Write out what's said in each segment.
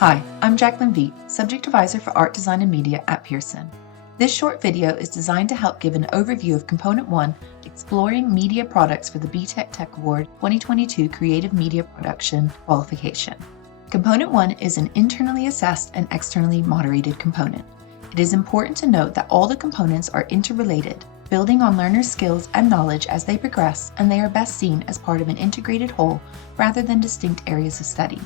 Hi, I'm Jacqueline Veet, Subject Advisor for Art, Design and Media at Pearson. This short video is designed to help give an overview of Component 1, Exploring Media Products for the BTEC Tech Award 2022 Creative Media Production Qualification. Component 1 is an internally assessed and externally moderated component. It is important to note that all the components are interrelated, building on learners' skills and knowledge as they progress, and they are best seen as part of an integrated whole rather than distinct areas of study.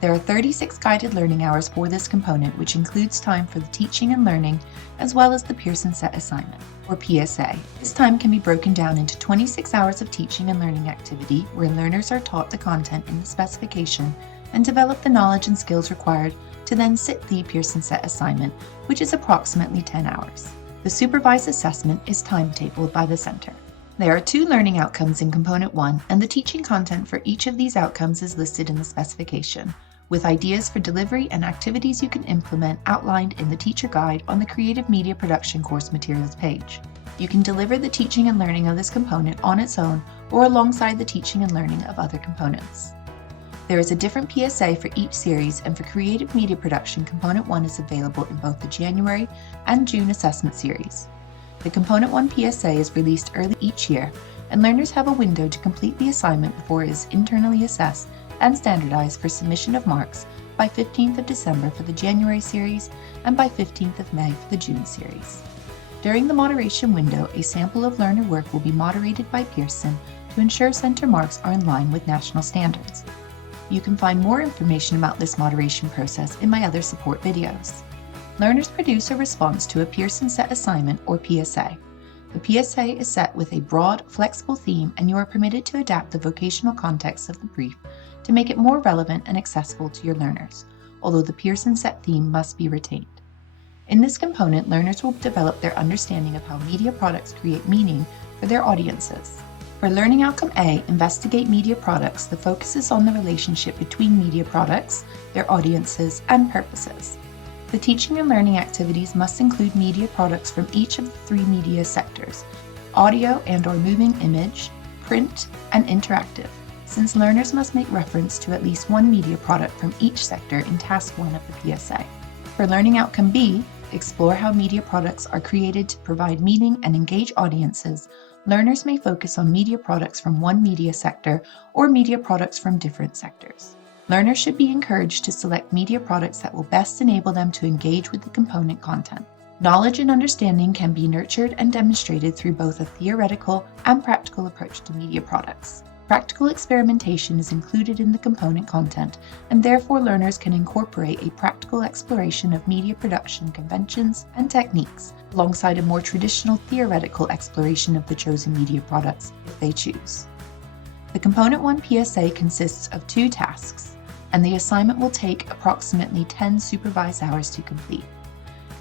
There are 36 guided learning hours for this component, which includes time for the teaching and learning, as well as the Pearson Set Assignment, or PSA. This time can be broken down into 26 hours of teaching and learning activity, where learners are taught the content in the specification and develop the knowledge and skills required to then sit the Pearson Set Assignment, which is approximately 10 hours. The supervised assessment is timetabled by the center. There are 2 learning outcomes in Component 1, and the teaching content for each of these outcomes is listed in the specification, with ideas for delivery and activities you can implement outlined in the teacher guide on the Creative Media Production course materials page. You can deliver the teaching and learning of this component on its own or alongside the teaching and learning of other components. There is a different PSA for each series, and for Creative Media Production, Component 1 is available in both the January and June assessment series. The Component 1 PSA is released early each year, and learners have a window to complete the assignment before it is internally assessed and standardized for submission of marks by 15th of December for the January series and by 15th of May for the June series. During the moderation window, a sample of learner work will be moderated by Pearson to ensure center marks are in line with national standards. You can find more information about this moderation process in my other support videos. Learners produce a response to a Pearson Set Assignment, or PSA. The PSA is set with a broad, flexible theme, and you are permitted to adapt the vocational context of the brief to make it more relevant and accessible to your learners, although the Pearson Set theme must be retained. In this component, learners will develop their understanding of how media products create meaning for their audiences. For Learning Outcome A, Investigate Media Products, the focus is on the relationship between media products, their audiences, and purposes. The teaching and learning activities must include media products from each of the 3 media sectors: audio and/or moving image, print, and interactive, since learners must make reference to at least one media product from each sector in Task 1 of the PSA. For Learning Outcome B, Explore how media products are created to provide meaning and engage audiences, learners may focus on media products from one media sector or media products from different sectors. Learners should be encouraged to select media products that will best enable them to engage with the component content. Knowledge and understanding can be nurtured and demonstrated through both a theoretical and practical approach to media products. Practical experimentation is included in the component content, and therefore learners can incorporate a practical exploration of media production conventions and techniques, alongside a more traditional theoretical exploration of the chosen media products if they choose. The Component 1 PSA consists of 2 tasks, and the assignment will take approximately 10 supervised hours to complete.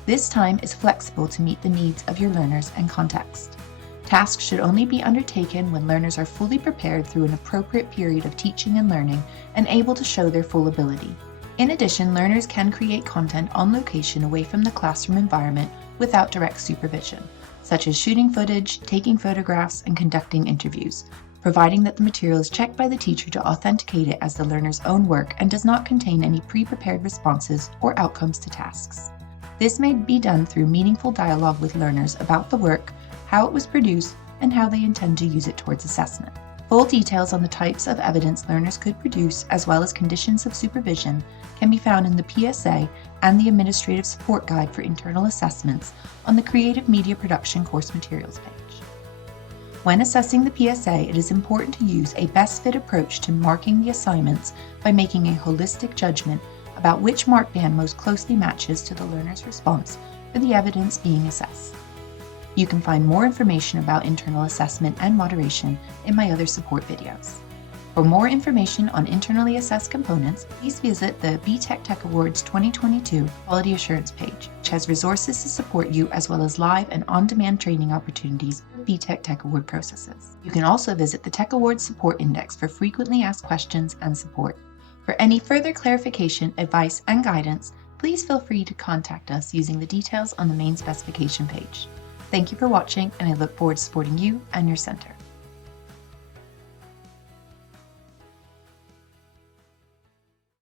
This time is flexible to meet the needs of your learners and context. Tasks should only be undertaken when learners are fully prepared through an appropriate period of teaching and learning and able to show their full ability. In addition, learners can create content on location away from the classroom environment without direct supervision, such as shooting footage, taking photographs, and conducting interviews, providing that the material is checked by the teacher to authenticate it as the learner's own work and does not contain any pre-prepared responses or outcomes to tasks. This may be done through meaningful dialogue with learners about the work, how it was produced, and how they intend to use it towards assessment. Full details on the types of evidence learners could produce, as well as conditions of supervision, can be found in the PSA and the Administrative Support Guide for Internal Assessments on the Creative Media Production course materials page. When assessing the PSA, it is important to use a best fit approach to marking the assignments by making a holistic judgment about which mark band most closely matches to the learner's response for the evidence being assessed. You can find more information about internal assessment and moderation in my other support videos. For more information on internally assessed components, please visit the BTEC Tech Awards 2022 Quality Assurance page, which has resources to support you as well as live and on-demand training opportunities for BTEC Tech Award processes. You can also visit the Tech Awards Support Index for frequently asked questions and support. For any further clarification, advice, and guidance, please feel free to contact us using the details on the main specification page. Thank you for watching, and I look forward to supporting you and your center.